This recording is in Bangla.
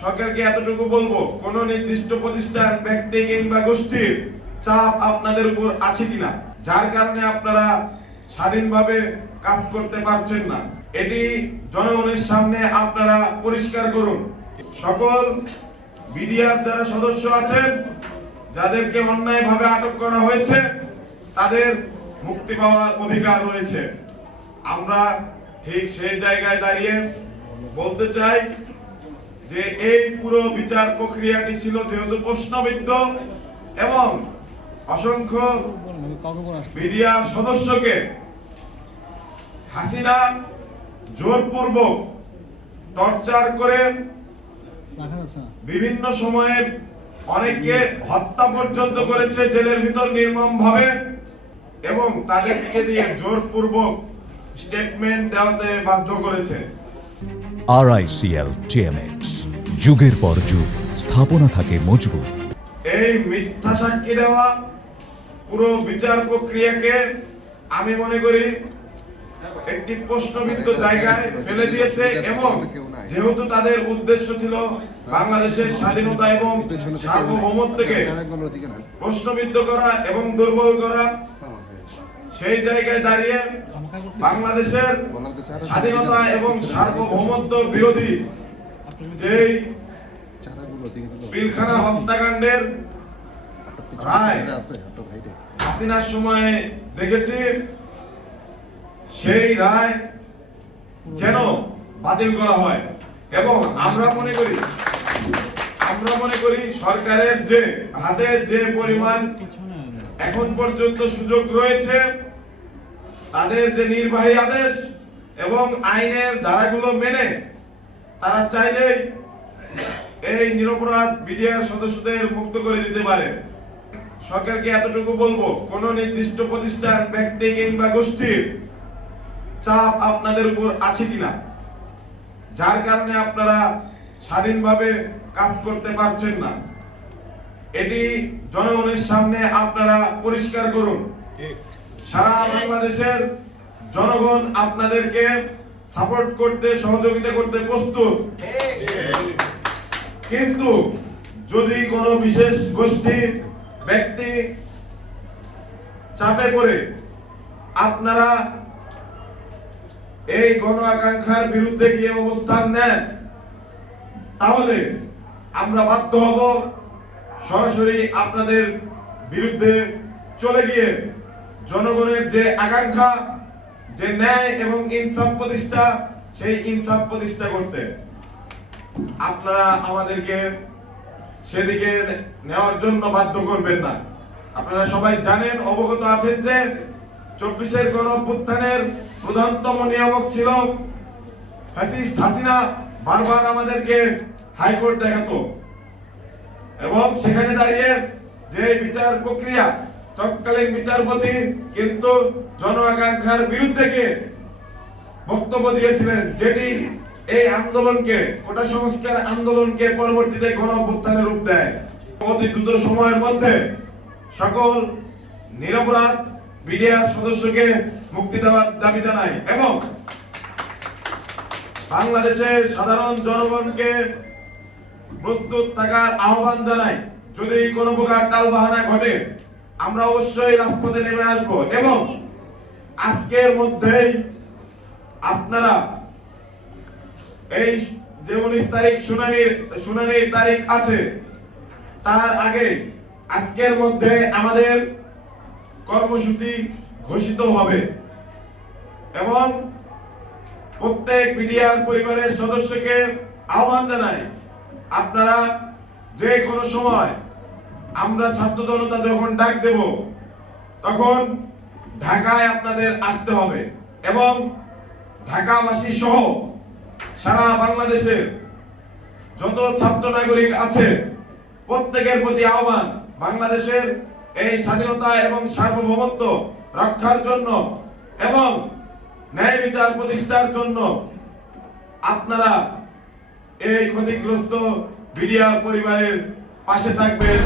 সরকারকে এতটুকু বলবো, কোন নির্দিষ্ট প্রতিষ্ঠান, ব্যক্তি কিংবা গোষ্ঠীর চাপ আপনাদের উপর আছে কিনা, যার কারণে আপনারা স্বাধীনভাবে কাজ করতে পারছেন না, এটি জনগণের সামনে আপনারা পরিষ্কার করুন। সকল বিডিআর যারা সদস্য আছেন, যাদেরকে অন্যায়ভাবে আটক করা হয়েছে, তাদের মুক্তি পাওয়ার অধিকার রয়েছে। আমরা ঠিক সেই জায়গায় দাঁড়িয়ে বলতে চাই যে এই পুরো বিচার প্রক্রিয়াটি ছিল যেহেতু প্রশ্নবিদ্ধ এবং অসংখ্য বিডিআর সদস্যকে হাসিনা জোরপূর্বক টর্চার করে বিভিন্ন সময়ে অনেককে হত্যা পর্যন্ত করেছে জেলের ভিতর নির্মমভাবে, এবং তাদেরকে দিয়ে জোরপূর্বক স্টেটমেন্ট দেওয়াতে বাধ্য করেছে। RICL TMX, যুগের পর যুগ স্থাপনা থাকে মজবুত। এই মিথ্যা সাক্ষী দেওয়া পুরো বিচার প্রক্রিয়াকে আমি মনে করি একটি প্রশ্নবিদ্ধ জায়গায় ফেলে দিয়েছে, এবং যেহেতু তাদের উদ্দেশ্য ছিল বাংলাদেশের স্বাধীনতা এবং সার্বভৌমত্বকে প্রশ্নবিদ্ধ করা এবং দুর্বল করা, সেই জায়গায় দাঁড়িয়ে বাংলাদেশের স্বাধীনতা এবং সার্বভৌমত্ব বিরোধী যেই পিলখানা হত্যাকাণ্ডের রায় হাসিনার সময়ে দেখেছি, সেই রায় যেন বাতিল করা হয়। এবং আমরা মনে করি সরকারের যে হাতে যে পরিমাণ এখন পর্যন্ত সুযোগ রয়েছে, তাদের যে নির্বাহী আদেশ এবং আইনের ধারাগুলো মেনে তারা চাইলে এই নিরপরাধ বিডিআর সদস্যদের মুক্ত করে দিতে পারে। সরকারকে এতটুকু বলবো, কোন নির্দিষ্ট প্রতিষ্ঠান, ব্যক্তি কিংবা গোষ্ঠীর চাপ আপনাদের উপর আছে কিনা, যার কারণে আপনারা স্বাধীনভাবে কাজ করতে পারছেন না, এটি জনগণের সামনে আপনারা পরিষ্কার করুন। সারা বাংলাদেশের জনগণ আপনাদেরকে সাপোর্ট করতে, সহযোগিতা করতে প্রস্তুত। কিন্তু যদি কোনো বিশেষ গোষ্ঠী, ব্যক্তি চাপে পড়ে আপনারা এই গণ আকাঙ্ক্ষার বিরুদ্ধে গিয়ে অবস্থান নেন, তাহলে আমরা বাধ্য হব সরাসরি আপনাদের বিরুদ্ধে চলে গিয়ে জনগণের যে আকাঙ্ক্ষা, যে ন্যায় এবং ইনসাফ প্রতিষ্ঠা, সেই ইনসাফ প্রতিষ্ঠা করতে। আপনারা আমাদেরকে সেদিকে নেওয়ার জন্য বাধ্য করবেন না। আপনারা সবাই জানেন, অবগত আছেন যে 24-এর গণঅভ্যুত্থানের প্রধানতম নিয়ামক ছিল ফ্যাসিস্ট হাসিনা। বারবার আমাদেরকে হাইকোর্ট দেখাতো, এবং সেখানে দাঁড়িয়ে যে বিচার প্রক্রিয়া, তৎকালীন বিচারপতি কিন্তু জন আকাঙ্ক্ষার বিরুদ্ধে গিয়ে বক্তব্য দিয়েছিলেন, যেটি এই আন্দোলনকে, কোটা সংস্কার আন্দোলনকে পরবর্তীতে গণঅভ্যুত্থানে রূপ দেয়। অতি দ্রুত সময়ের মধ্যে সকল নিরপরাধ বিডিআর সদস্যকে মুক্তি দেওয়ার দাবি জানাই, এবং বাংলাদেশের সাধারণ জনগণকে প্রস্তুত থাকার আহ্বান জানাই। যদি কোনো প্রকার টালবাহানা ঘটে, আমরা অবশ্যই রাজপথে নেমে আসব, এবং আজকের মধ্যেই আপনারা এই যে 19 তারিখ শুনানির তারিখ আছে, তার আগে আজকের মধ্যে আমাদের কর্মসূচি ঘোষিত হবে, এবং প্রত্যেক বিডিআর পরিবারের সদস্যকে আহ্বান জানাই, আপনারা যে কোনো সময়, আমরা ছাত্র জনতা যখন ডাক দেব, তখন ঢাকায় আপনাদের আসতে হবে, এবং ঢাকাবাসী সহ সারা বাংলাদেশের যত ছাত্র নাগরিক আছে, প্রত্যেকের প্রতি আহ্বান, বাংলাদেশের এই স্বাধীনতা এবং সার্বভৌমত্ব রক্ষার জন্য এবং ন্যায় বিচার প্রতিষ্ঠার জন্য আপনারা এই ক্ষতিগ্রস্ত বিডিআর পরিবারের পাশে থাকবেন।